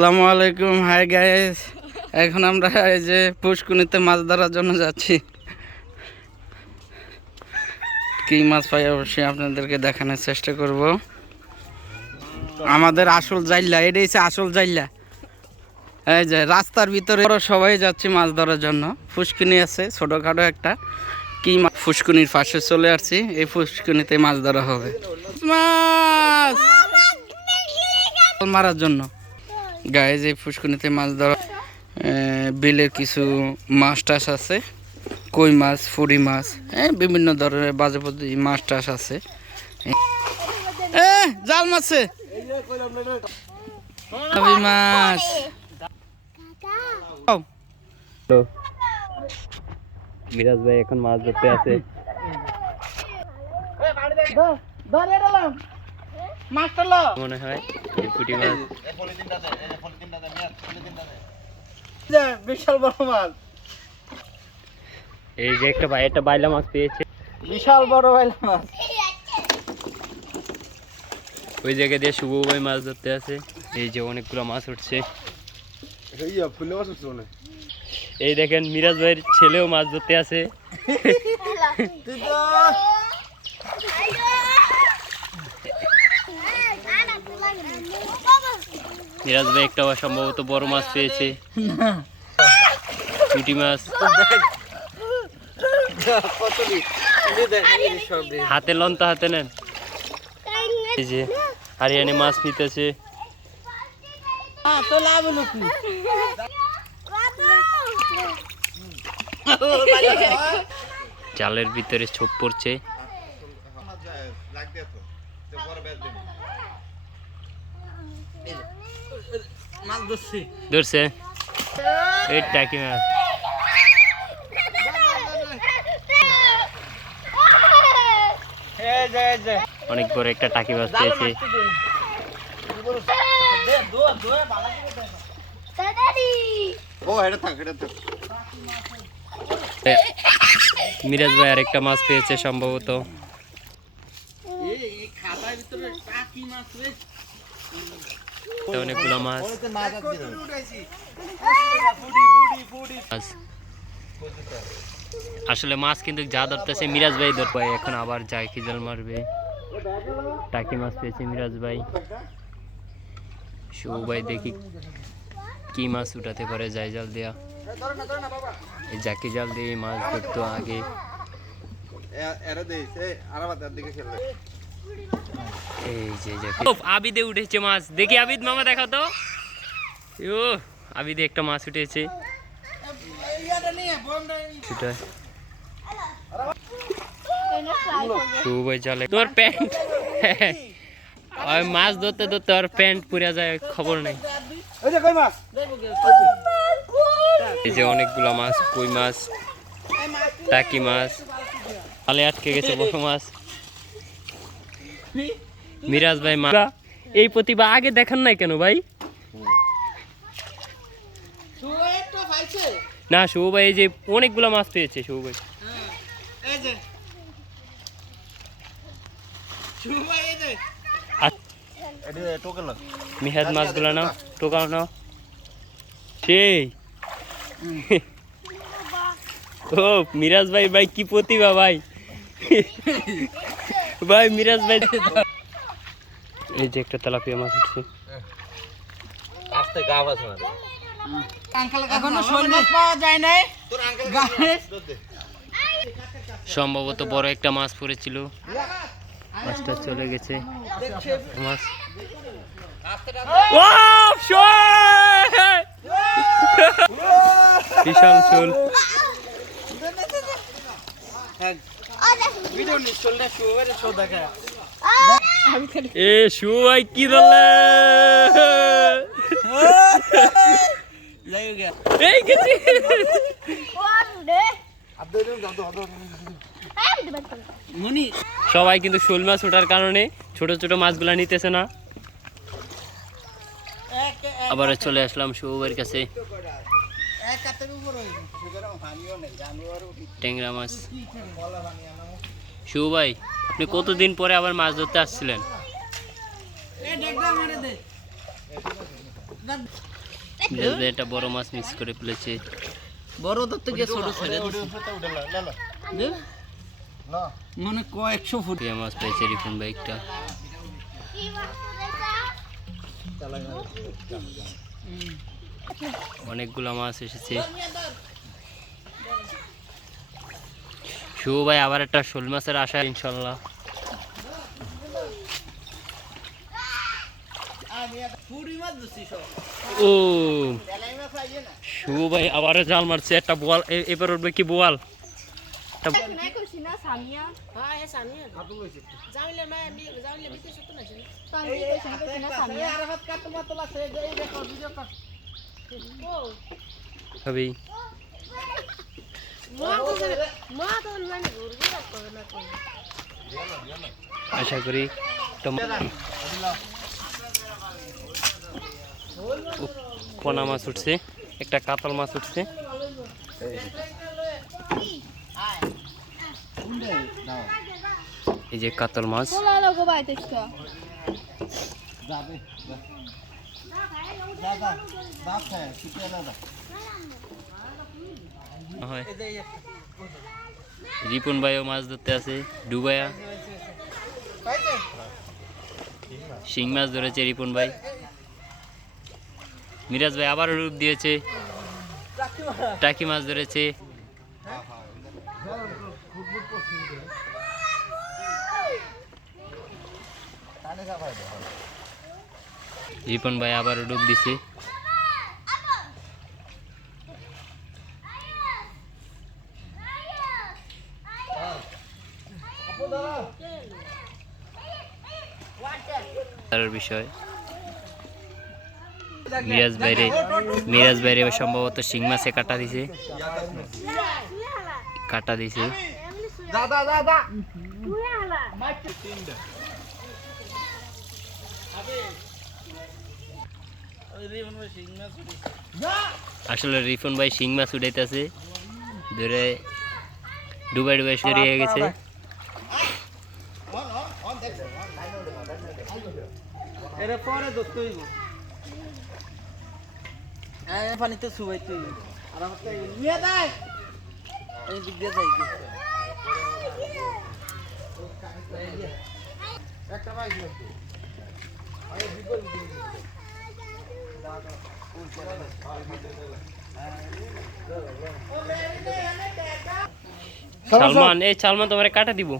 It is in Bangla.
আসসালামু আলাইকুম, হাই গাইস। এখন আমরা এই যে পুষ্কুনিতে মাছ ধরার জন্য যাচ্ছি। কি মাছ পাই অবশ্যই আপনাদেরকে দেখানোর চেষ্টা করব। আমাদের আসল জাইলা, এটাই হচ্ছে আসল জাইলা। এই যে রাস্তার ভিতরে সবাই যাচ্ছি মাছ ধরার জন্য। পুষ্কুনি আছে ছোটখাটো একটা, কি মাছ পুষ্কুনির পাশে চলে আসছি। এই পুষ্কুনিতে মাছ ধরা হবে, মাছ মারার জন্য। গাইজ এই পুষ্কুনিতে মাছ ধরা, বিলের কিছু মাছ টাছ আছে, কই মাছ, ফুরি মাছ, বিভিন্ন ধরনের বাজে মাছ টাছ আছে। জাল মাছে মাছ। মিরাজ ভাই এখন মাছ ধরতে আছে। মনে হয় পুঁটি মাছ, বিশাল বড় মাছ। এই যে একটা ভাই একটা বাইলা মাছ পেয়েছে, বিশাল বড় বাইলা মাছ। ওই জায়গা দিয়ে শুভ ভাই মাছ ধরতে আছে। এই যে অনেকগুলো মাছ উঠছে। এই দেখেন মিরাজ ভাইয়ের ছেলেও মাছ ধরতে আছে। মিরাজ ভাই একটা সম্ভবত বড় মাছ পেয়েছে, পুঁটি মাছ। হাতে লন তো, হাতে নেন। এই যে হারিয়ানি মাছ নিতেছে। জালের ভিতরে ছোপ পড়ছে। ধরছে এই টাকি মাছ। অনেক বড় একটা টাকি মাছ পেয়েছে। মিরাজ ভাই আরেকটা মাছ পেয়েছে সম্ভবত। অনেকগুলো মাছ। আসলে মাছ কিন্তু যা ধরতেছে মিরাজ ভাই ধরবে। এখন আবার যায় কি জাল মারবে। টাকি মাছ পেয়েছে মিরাজ ভাই। শুভ ভাই দেখি কি মাছ উঠাতে পারে যায় জাল দেয়া। এই জাকি জাল দিয়ে মাছ ধরতো আগে। এই যে আবিদে উঠেছে মাছ, দেখি আবিদ মামা দেখাও তো। ও আবিদে একটা মাছ উঠেছে। তোমার প্যান্ট, মাছ ধরতে ধরতে আর প্যান্ট পুড়ে যায়, খবর নেই। এই যে অনেকগুলো মাছ, কই মাছ, টাকি মাছ, তালে আটকে গেছে বড় মাছ। মিরাজ ভাই মাছ এই প্রতিভা আগে দেখান নাই কেন ভাই? না শুভ ভাই এই যে অনেকগুলো মাছ পেয়েছে শুভ ভাই। মিহাদ মাছগুলো নাও, টোকাও নাও। সেই ও মিরাজ ভাই, ভাই কি প্রতিভা ভাই। ভাই মিরাজ ভাই এই যে একটা তেলাপিয়া মাছ উঠছে। সম্ভবত বড় একটা মাছ পড়েছিল, মাছটা চলে গেছে। মাছ বিশাল শোল। এ শুভ ভাই কি ধরলে? সবাই কিন্তু শোল মাছ ওঠার কারণে ছোট ছোট মাছগুলা নিতেছে না। আবার চলে আসলাম শুভের কাছে। ট্যাংরা মাছ। শুভ ভাই আপনি কতদিন পরে আবার মাছ ধরতে আসছিলেন? মিরাজ ভাই একটা বড় মাছ মিক্স করে ফেলেছে। বড় ধরতে গিয়ে ছোট ছেড়ে দিছি। মানে কয়েকশো ফুট টিয়া মাছ পেয়েছে রিপন ভাই একটা। অনেকগুলো মাছ এসেছে। শুভ ভাই আবার একটা শোল মাছের আশা ইনশাল্লাহ। ও শুভ ভাই আবার জাল মারছে একটা বোয়াল। এবার উঠবে কি বোয়াল? খাবি আশা করি পোনা মাছ উঠছে, একটা কাতল মাছ উঠছে। এই যে কাতল মাছ। হয় রিপন ভাইও মাছ ধরতে আছে ডুবাইয়া। শিং মাছ ধরেছে রিপন ভাই। মিরাজ ভাই আবার রূপ দিয়েছে, টাকি মাছ ধরেছে। রিপন ভাই আবার ডুব দিছে। বিষয় মিরাজ বাইরে সম্ভবত শিং মাছে কাটা দিছে। আসলে রিপন ভাই শিং মাছ উঠাইতেছে, ধরে ডুবাই ডুবাই সরিয়ে গেছে। পানিতে শুবাইতে আর নিয়ে দেয় এই দিক দিয়ে যাই একটা বাইক সালমান, এই সালমান তোমার কাটা দিব।